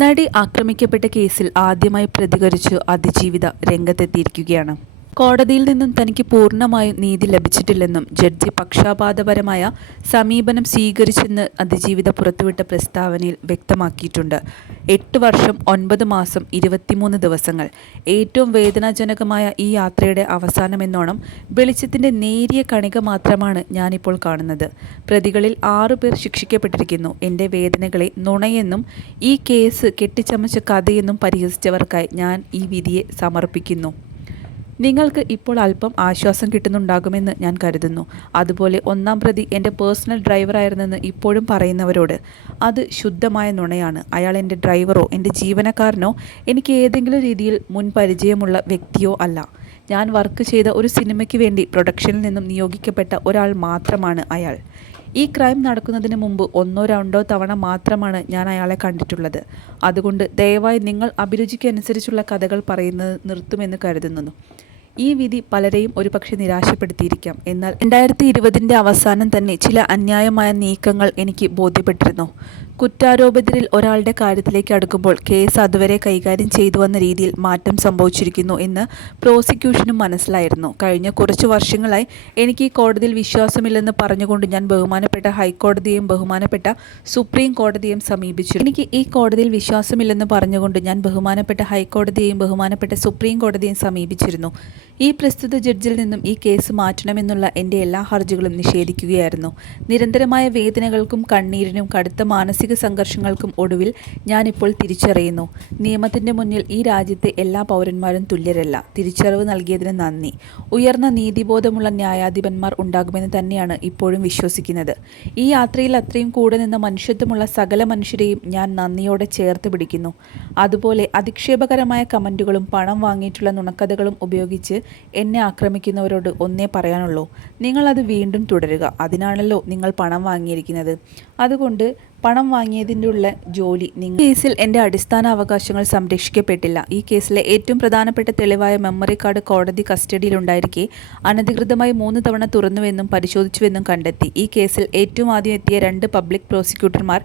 നടി ആക്രമിക്കപ്പെട്ട കേസിൽ ആദ്യമായി പ്രതികരിച്ച് അതിജീവിത രംഗത്തെത്തിയിരിക്കുകയാണ്. കോടതിയിൽ നിന്നും തനിക്ക് പൂർണ്ണമായും നീതി ലഭിച്ചിട്ടില്ലെന്നും ജഡ്ജി പക്ഷാപാതപരമായ സമീപനം സ്വീകരിച്ചെന്ന് അതിജീവിത പുറത്തുവിട്ട പ്രസ്താവനയിൽ വ്യക്തമാക്കിയിട്ടുണ്ട്. 8 വർഷം 9 മാസം 23 ദിവസങ്ങൾ. ഏറ്റവും വേദനാജനകമായ ഈ യാത്രയുടെ അവസാനമെന്നോണം വെളിച്ചത്തിൻ്റെ നേരിയ കണിക മാത്രമാണ് ഞാനിപ്പോൾ കാണുന്നത്. പ്രതികളിൽ 6 പേർ ശിക്ഷിക്കപ്പെട്ടിരിക്കുന്നു. എൻ്റെ വേദനകളെ നുണയെന്നും ഈ കേസ് കെട്ടിച്ചമച്ച കഥയെന്നും പരിഹസിച്ചവർക്കായി ഞാൻ ഈ വിധിയെ സമർപ്പിക്കുന്നു. നിങ്ങൾക്ക് ഇപ്പോൾ അല്പം ആശ്വാസം കിട്ടുന്നുണ്ടാകുമെന്ന് ഞാൻ കരുതുന്നു. അതുപോലെ ഒന്നാം പ്രതി എൻ്റെ പേഴ്സണൽ ഡ്രൈവറായിരുന്നെന്ന് ഇപ്പോഴും പറയുന്നവരോട് അത് ശുദ്ധമായ നുണയാണ്. അയാൾ എൻ്റെ ഡ്രൈവറോ എൻ്റെ ജീവനക്കാരനോ എനിക്ക് ഏതെങ്കിലും രീതിയിൽ മുൻപരിചയമുള്ള വ്യക്തിയോ അല്ല. ഞാൻ വർക്ക് ചെയ്ത ഒരു സിനിമയ്ക്ക് വേണ്ടി പ്രൊഡക്ഷനിൽ നിന്നും നിയോഗിക്കപ്പെട്ട ഒരാൾ മാത്രമാണ് അയാൾ. ഈ ക്രൈം നടക്കുന്നതിന് മുമ്പ് 1-2 തവണ മാത്രമാണ് ഞാൻ അയാളെ കണ്ടിട്ടുള്ളത്. അതുകൊണ്ട് ദയവായി നിങ്ങൾ അഭിരുചിക്കനുസരിച്ചുള്ള കഥകൾ പറയുന്നത് നിർത്തുമെന്ന് കരുതുന്നു. ഈ വിധി പലരെയും ഒരുപക്ഷെ നിരാശപ്പെടുത്തിയിരിക്കാം. എന്നാൽ 2020 അവസാനം തന്നെ ചില അന്യായമായ നീക്കങ്ങൾ എനിക്ക് ബോധ്യപ്പെട്ടിരുന്നു. കുറ്റാരോപിതരിൽ ഒരാളുടെ കാര്യത്തിലേക്ക് അടുക്കുമ്പോൾ കേസ് അതുവരെ കൈകാര്യം ചെയ്തു വന്ന രീതിയിൽ മാറ്റം സംഭവിച്ചിരിക്കുന്നു എന്ന് പ്രോസിക്യൂഷനും മനസ്സിലായിരുന്നു. കഴിഞ്ഞ കുറച്ച് വർഷങ്ങളായി എനിക്ക് ഈ കോടതിയിൽ വിശ്വാസമില്ലെന്ന് പറഞ്ഞുകൊണ്ട് ഞാൻ ബഹുമാനപ്പെട്ട ഹൈക്കോടതിയെയും ബഹുമാനപ്പെട്ട സുപ്രീം കോടതിയെയും സമീപിച്ചു. എനിക്ക് ഈ കോടതിയിൽ വിശ്വാസമില്ലെന്ന് പറഞ്ഞുകൊണ്ട് ഞാൻ ബഹുമാനപ്പെട്ട ഹൈക്കോടതിയെയും ബഹുമാനപ്പെട്ട സുപ്രീം കോടതിയെയും സമീപിച്ചിരുന്നു. ഈ പ്രസ്തുത ജഡ്ജിൽ നിന്നും ഈ കേസ് മാറ്റണമെന്നുള്ള എൻ്റെ എല്ലാ ഹർജികളും നിഷേധിക്കുകയായിരുന്നു. നിരന്തരമായ വേദനകൾക്കും കണ്ണീരിനും കടുത്ത മാനസിക സംഘർഷങ്ങൾക്കും ഒടുവിൽ ഞാനിപ്പോൾ തിരിച്ചറിയുന്നു, നിയമത്തിൻ്റെ മുന്നിൽ ഈ രാജ്യത്തെ എല്ലാ പൗരന്മാരും തുല്യരല്ല. തിരിച്ചറിവ് നൽകിയതിന് നന്ദി. ഉയർന്ന നീതിബോധമുള്ള ന്യായാധിപന്മാർ ഉണ്ടാകുമെന്ന് തന്നെയാണ് ഇപ്പോഴും വിശ്വസിക്കുന്നത്. ഈ യാത്രയിൽ അത്രയും കൂടെ നിന്ന മനുഷ്യത്വമുള്ള സകല മനുഷ്യരെയും ഞാൻ നന്ദിയോടെ ചേർത്ത് പിടിക്കുന്നു. അതുപോലെ അധിക്ഷേപകരമായ കമൻറ്റുകളും പണം വാങ്ങിയിട്ടുള്ള നുണക്കഥകളും ഉപയോഗിച്ച് എന്നെ ആക്രമിക്കുന്നവരോട് ഒന്നേ പറയാനുള്ളൂ, നിങ്ങളത് വീണ്ടും തുടരുക. അതിനാണല്ലോ നിങ്ങൾ പണം വാങ്ങിയിരിക്കുന്നത്. അതുകൊണ്ട് പണം വാങ്ങിയതിൻ്റെ ഉള്ള ജോലി നിങ്ങൾ. കേസിൽ എൻ്റെ അടിസ്ഥാന അവകാശങ്ങൾ സംരക്ഷിക്കപ്പെട്ടില്ല. ഈ കേസിലെ ഏറ്റവും പ്രധാനപ്പെട്ട തെളിവായ മെമ്മറി കാർഡ് കോടതി കസ്റ്റഡിയിലുണ്ടായിരിക്കെ അനധികൃതമായി 3 തവണ തുറന്നുവെന്നും പരിശോധിച്ചുവെന്നും കണ്ടെത്തി. ഈ കേസിൽ ഏറ്റവും ആദ്യം എത്തിയ 2 പബ്ലിക് പ്രോസിക്യൂട്ടർമാർ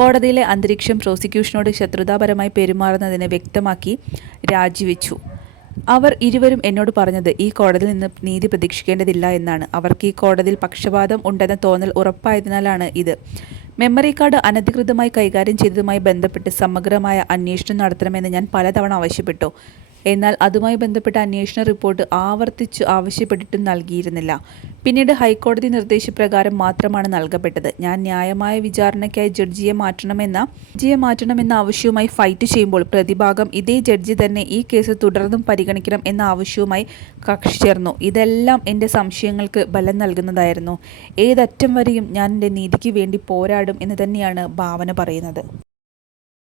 കോടതിയിലെ അന്തരീക്ഷം പ്രോസിക്യൂഷനോട് ശത്രുതാപരമായി പെരുമാറുന്നതിന് വ്യക്തമാക്കി രാജിവെച്ചു. അവർ ഇരുവരും എന്നോട് പറഞ്ഞത് ഈ കോടതിയിൽ നിന്ന് നീതി പ്രതീക്ഷിക്കേണ്ടതില്ല എന്നാണ്. അവർക്ക് ഈ കോടതിയിൽ പക്ഷപാതം ഉണ്ടെന്ന തോന്നൽ ഉറപ്പായതിനാലാണ് ഇത്. മെമ്മറി കാർഡ് അനധികൃതമായി കൈകാര്യം ചെയ്തതുമായി ബന്ധപ്പെട്ട് സമഗ്രമായ അന്വേഷണം നടത്തണമെന്ന് ഞാൻ പലതവണ ആവശ്യപ്പെട്ടു. എന്നാൽ അതുമായി ബന്ധപ്പെട്ട അന്വേഷണ റിപ്പോർട്ട് ആവർത്തിച്ച് ആവശ്യപ്പെട്ടിട്ടും നൽകിയിരുന്നില്ല. പിന്നീട് ഹൈക്കോടതി നിർദ്ദേശപ്രകാരം മാത്രമാണ് നൽകപ്പെട്ടത്. ഞാൻ ന്യായമായ വിചാരണയ്ക്കായി ജഡ്ജിയെ മാറ്റണമെന്ന ആവശ്യവുമായി ഫൈറ്റ് ചെയ്യുമ്പോൾ പ്രതിഭാഗം ഇതേ ജഡ്ജി തന്നെ ഈ കേസ് തുടർന്നും പരിഗണിക്കണം എന്ന ആവശ്യവുമായി കക്ഷി ചേർന്നു. ഇതെല്ലാം എൻ്റെ സംശയങ്ങൾക്ക് ബലം നൽകുന്നതായിരുന്നു. ഏതറ്റം വരെയും ഞാൻ എൻ്റെ നീതിക്ക് വേണ്ടി പോരാടും എന്ന് തന്നെയാണ് ഭാവന പറയുന്നത്.